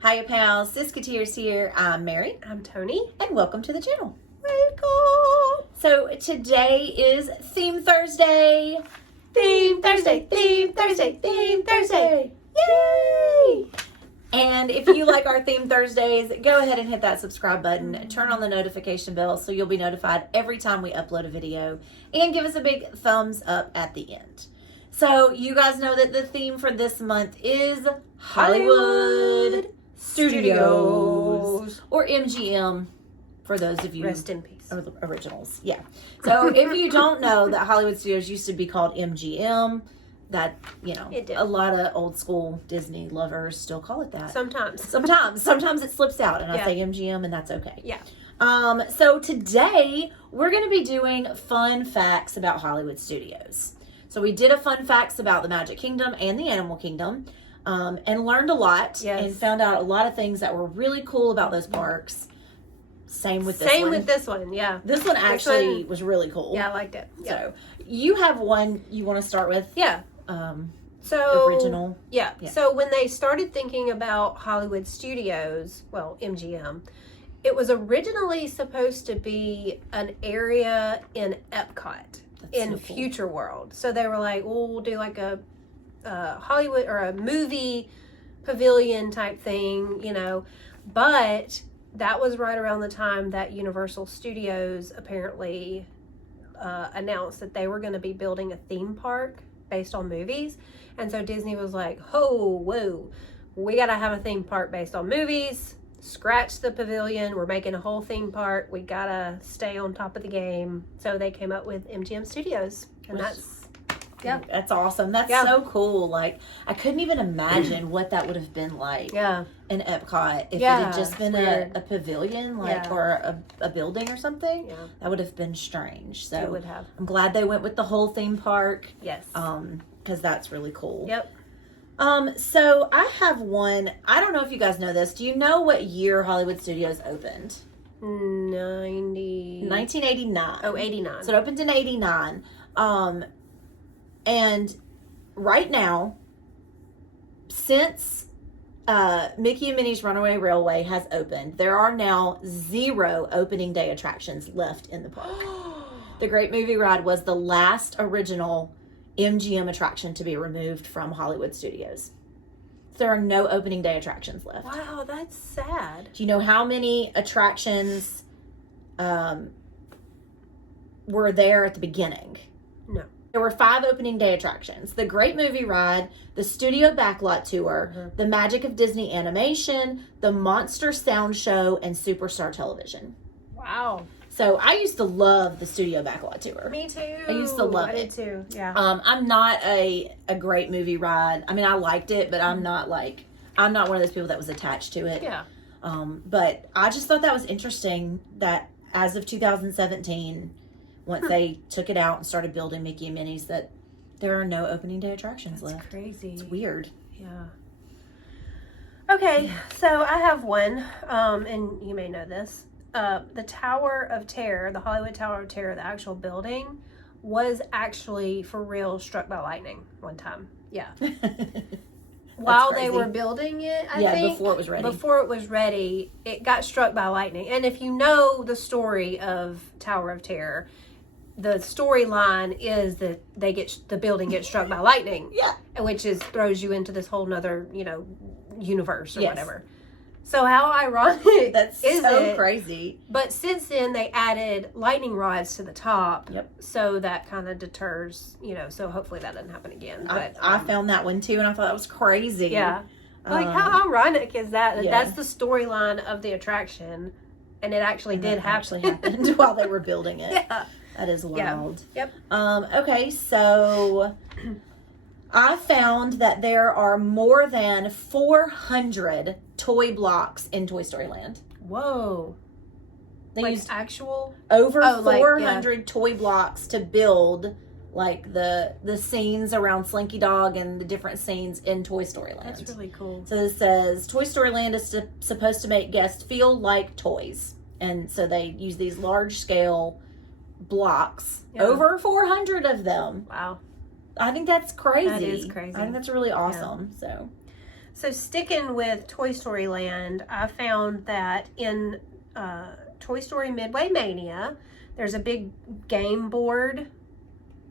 Hiya pals, Siskateers here. I'm Mary. I'm Tony. And welcome to the channel. Welcome. So today is Theme Thursday. Theme Thursday, Theme Thursday, Theme Thursday. Yay! And if you like our Theme Thursdays, go ahead and hit that subscribe button. Turn on the notification bell so you'll be notified every time we upload a video. And give us a big thumbs up at the end. So you guys know that the theme for this month is Hollywood Studios, or MGM, for those of you Rest in peace. Originals. Yeah. So if you don't know that Hollywood Studios used to be called MGM, that, you know, a lot of old school Disney lovers still call it that. Sometimes it slips out and I say MGM, and that's okay. Yeah. So today we're going to be doing fun facts about Hollywood Studios. So we did a fun facts about the Magic Kingdom and the Animal Kingdom, and learned a lot and found out a lot of things that were really cool about those parks. Same with this one, yeah. This one actually was really cool. Yeah, I liked it. Yeah. So you have one you want to start with? Yeah. Original. Yeah. So when they started thinking about Hollywood Studios, well, MGM, it was originally supposed to be an area in Epcot. In Future World. So they were like, well, we'll do like a Hollywood or a movie pavilion type thing, you know. But that was right around the time that Universal Studios apparently announced that they were going to be building a theme park based on movies. And so Disney was like, whoa, we got to have a theme park based on movies. Scratch the pavilion. We're making a whole theme park. We gotta stay on top of the game. So they came up with MGM Studios, and that's awesome. That's so cool. Like, I couldn't even imagine what that would have been like in Epcot if it had just been a pavilion, like or a building or something. That would have been strange. So it would have. I'm glad they went with the whole theme park. Yes. Because that's really cool. Yep. So I have one. I don't know if you guys know this. Do you know what year Hollywood Studios opened? 1989. Oh, 89. So it opened in 89. And right now, since Mickey and Minnie's Runaway Railway has opened, there are now 0 opening day attractions left in the park. The Great Movie Ride was the last original MGM attraction to be removed from Hollywood Studios. There are no opening day attractions left. Wow, that's sad. Do you know how many attractions were there at the beginning? No. There were 5 opening day attractions. The Great Movie Ride, the Studio Backlot Tour, the Magic of Disney Animation, the Monster Sound Show, and Superstar Television. Wow. So I used to love the Studio Backlot Tour. Me too. I used to love it. I did too. Yeah. I'm not a Great Movie Ride. I mean, I liked it, but I'm not one of those people that was attached to it. Yeah. But I just thought that was interesting that as of 2017, once they took it out and started building Mickey and Minnie's, that there are no opening day attractions left. That's crazy. It's weird. Yeah. Okay, so I have one, and you may know this. The Tower of Terror, the Hollywood Tower of Terror, the actual building, was actually for real struck by lightning one time. Yeah. While they were building it, I think. Before it was ready. Before it was ready, it got struck by lightning. And if you know the story of Tower of Terror, the storyline is that the building gets struck by lightning. Yeah. Which throws you into this whole nother, universe or whatever. So how ironic That's so crazy. But since then, they added lightning rods to the top. Yep. So that kind of deters, so hopefully that doesn't happen again. But I found that one too, and I thought that was crazy. Yeah. Like, how ironic is that? That's the storyline of the attraction, and it actually did happen. Actually happened while they were building it. Yeah. That is wild. Yep. Okay, so I found that there are more than 400 toy blocks in Toy Story Land. Whoa. They used actual? Over 400 toy blocks to build like the scenes around Slinky Dog and the different scenes in Toy Story Land. That's really cool. So it says Toy Story Land is supposed to make guests feel like toys. And so they use these large scale blocks. Over 400 of them. Wow. I think that's crazy. That is crazy. I think that's really awesome. So sticking with Toy Story Land, I found that in Toy Story Midway Mania, there's a big game board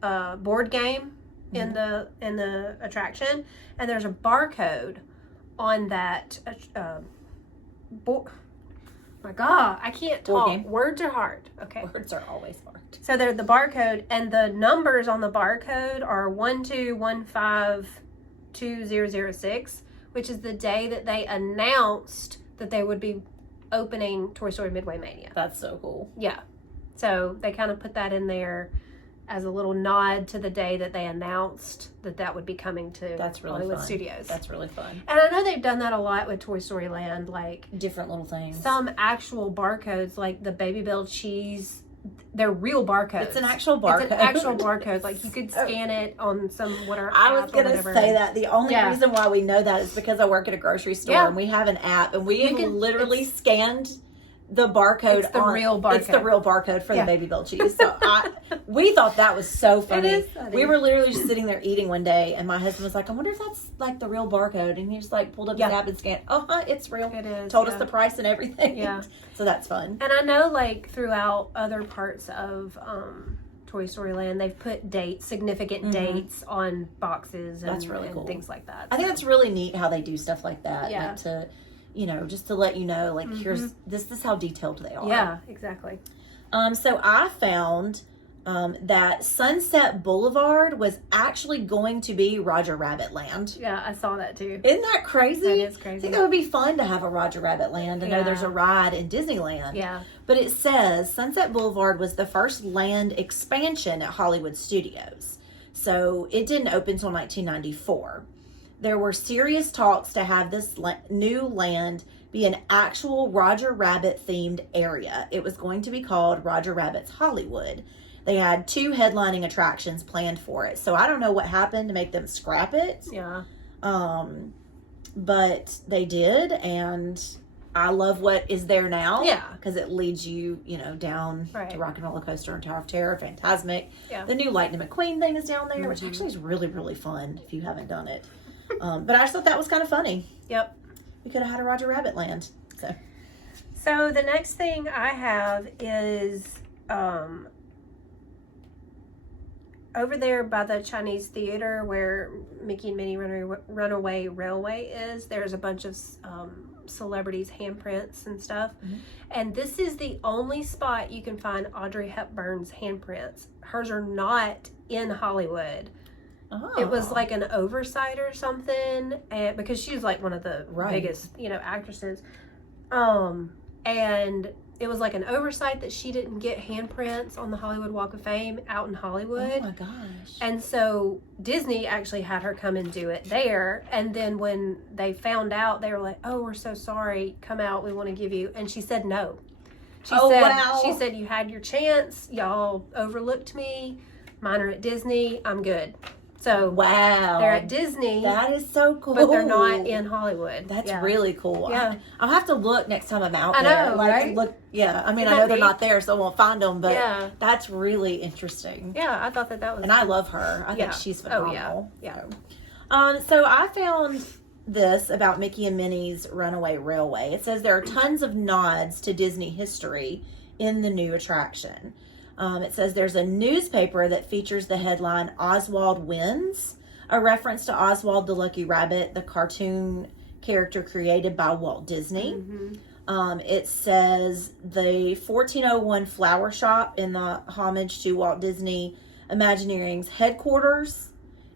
game in the attraction, and there's a barcode on that my God, I can't talk. Game. Words are hard. Okay. Words are always hard. So they're the barcode, and the numbers on the barcode are 12152006, which is the day that they announced that they would be opening Toy Story Midway Mania. That's so cool. Yeah. So they kind of put that in there as a little nod to the day that they announced that would be coming to Hollywood Studios. That's really fun. And I know they've done that a lot with Toy Story Land, like different little things. Some actual barcodes, like the Baby Bell cheese, they're real barcodes. It's an actual barcode. It's an actual barcode. Like you could scan it on some whatever. I was going to say that. The only reason why we know that is because I work at a grocery store and we have an app, and we literally scanned the barcode. It's the real barcode. It's the real barcode for the Baby Bell cheese. So we thought that was so funny. It is funny. We were literally just sitting there eating one day, and my husband was like, I wonder if that's like the real barcode. And he just like pulled up his app and scanned. It's real. It is. Told us the price and everything. Yeah. So that's fun. And I know like throughout other parts of Toy Story Land, they've put significant dates on boxes and, that's really cool. things like that. I think that's really neat how they do stuff like that. Yeah. Like just to let you know, like, here's this is how detailed they are. Yeah, exactly. So I found that Sunset Boulevard was actually going to be Roger Rabbit Land. Yeah, I saw that too. Isn't that crazy? That is crazy. I think that would be fun to have a Roger Rabbit Land. I know there's a ride in Disneyland. Yeah. But it says Sunset Boulevard was the first land expansion at Hollywood Studios. So it didn't open until 1994. There were serious talks to have this new land be an actual Roger Rabbit themed area. It was going to be called Roger Rabbit's Hollywood. They had 2 headlining attractions planned for it. So I don't know what happened to make them scrap it. Yeah. But they did, and I love what is there now. Yeah. Because it leads you, down to Rock and Roller Coaster and Tower of Terror, Fantasmic. Yeah. The new Lightning McQueen thing is down there, which actually is really, really fun if you haven't done it. But I just thought that was kind of funny. Yep. We could have had a Roger Rabbit Land. So the next thing I have is over there by the Chinese Theater where Mickey and Minnie Runaway Railway is. There's a bunch of celebrities' handprints and stuff. Mm-hmm. And this is the only spot you can find Audrey Hepburn's handprints. Hers are not in Hollywood. Oh. It was like an oversight or something, and because she's like one of the biggest, actresses. And it was like an oversight that she didn't get handprints on the Hollywood Walk of Fame out in Hollywood. Oh my gosh. And so Disney actually had her come and do it there. And then when they found out, they were like, oh, we're so sorry. Come out. We want to give you. And she said no. She said, you had your chance. Y'all overlooked me. Mine are at Disney. I'm good. So wow, they're at Disney. That is so cool. But they're not in Hollywood. That's really cool. Yeah. I'll have to look next time I'm out there. I know, right? Look, yeah. I mean, I know they're not there, so I won't find them. But that's really interesting. Yeah, I thought that was. And I love her. I think she's phenomenal. Oh yeah. So I found this about Mickey and Minnie's Runaway Railway. It says there are tons of nods to Disney history in the new attraction. It says there's a newspaper that features the headline Oswald Wins, a reference to Oswald the Lucky Rabbit, the cartoon character created by Walt Disney. Mm-hmm. It says the 1401 flower shop in the homage to Walt Disney Imagineering's headquarters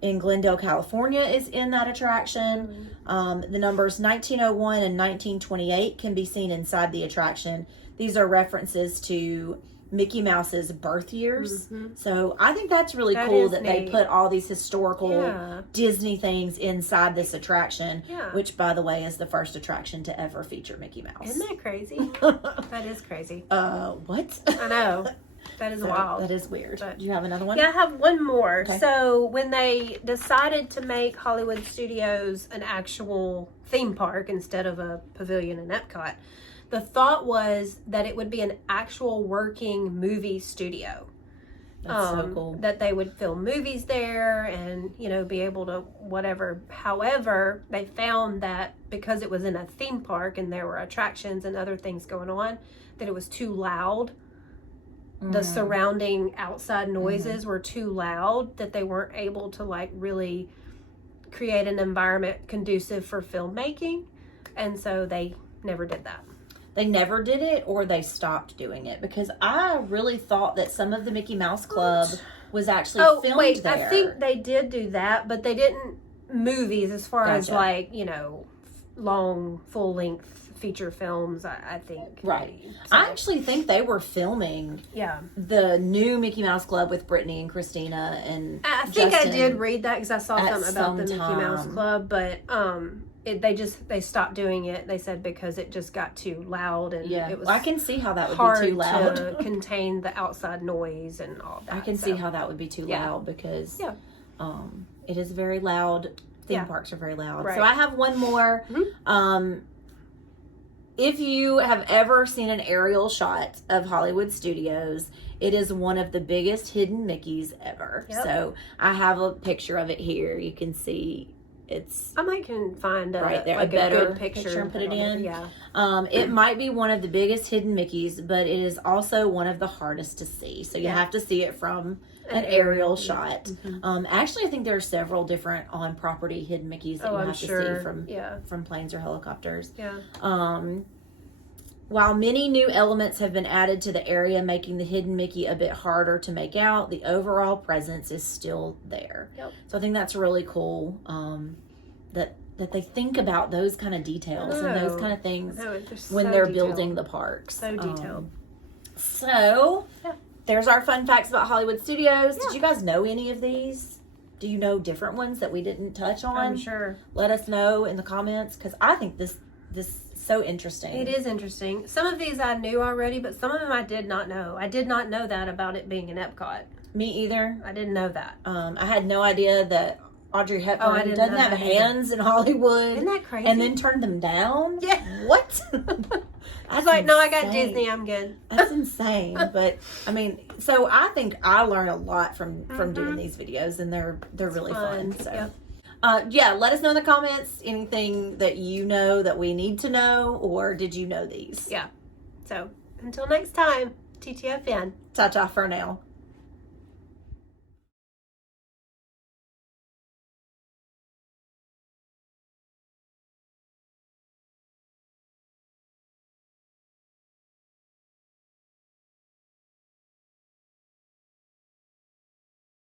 in Glendale, California is in that attraction. Mm-hmm. The numbers 1901 and 1928 can be seen inside the attraction. These are references to Mickey Mouse's birth years. Mm-hmm. So I think that's really cool that they put all these historical Disney things inside this attraction, which, by the way, is the first attraction to ever feature Mickey Mouse. Isn't that crazy? That is crazy. What? I know. That is wild. That is weird. Do you have another one? Yeah, I have one more. Okay. So when they decided to make Hollywood Studios an actual theme park instead of a pavilion in Epcot, the thought was that it would be an actual working movie studio. That's so cool. That they would film movies there and, be able to whatever. However, they found that because it was in a theme park and there were attractions and other things going on, that it was too loud. The surrounding outside noises were too loud, that they weren't able to really create an environment conducive for filmmaking. And so they never did that. They never did it, or they stopped doing it, because I really thought that some of the Mickey Mouse Club was actually filmed there. I think they did do that, but they didn't movies as far as long full length feature films. I think right. So. I actually think they were filming the new Mickey Mouse Club with Brittany and Christina and I think Justin I did read that because I saw something about the Mickey Mouse Club, but they stopped doing it. They said because it just got too loud and it was. I can see how that would hard be too loud to contain the outside noise and all that. I can see how that would be too loud because it is very loud. Theme parks are very loud. Right. So I have one more. If you have ever seen an aerial shot of Hollywood Studios, it is one of the biggest hidden Mickeys ever. Yep. So I have a picture of it here. You can see it's. I might can find right there, a better good picture and put it in. Yeah. It might be one of the biggest hidden Mickeys, but it is also one of the hardest to see. So you have to see it from an aerial shot. Mm-hmm. Actually, I think there are several different on-property hidden Mickeys that you have to see from planes or helicopters. Yeah. While many new elements have been added to the area, making the hidden Mickey a bit harder to make out, the overall presence is still there. Yep. So I think that's really cool that they think about those kind of details and those kind of things when they're building the parks. So detailed. There's our fun facts about Hollywood Studios. Did you guys know any of these? Do you know different ones that we didn't touch on? I'm sure. Let us know in the comments, because I think this is so interesting. It is interesting. Some of these I knew already, but some of them I did not know. I did not know that about it being in Epcot. Me either. I didn't know that. I had no idea that Audrey Hepburn doesn't have hands in Hollywood. Isn't that crazy? And then turned them down? Yeah. What? I was like, no, I got Disney. I'm good. That's insane. But I mean, so I think I learn a lot from doing these videos, and they're really fun. So. Let us know in the comments anything that you know that we need to know, or did you know these? Yeah. So until next time, TTFN. Ta-ta for now.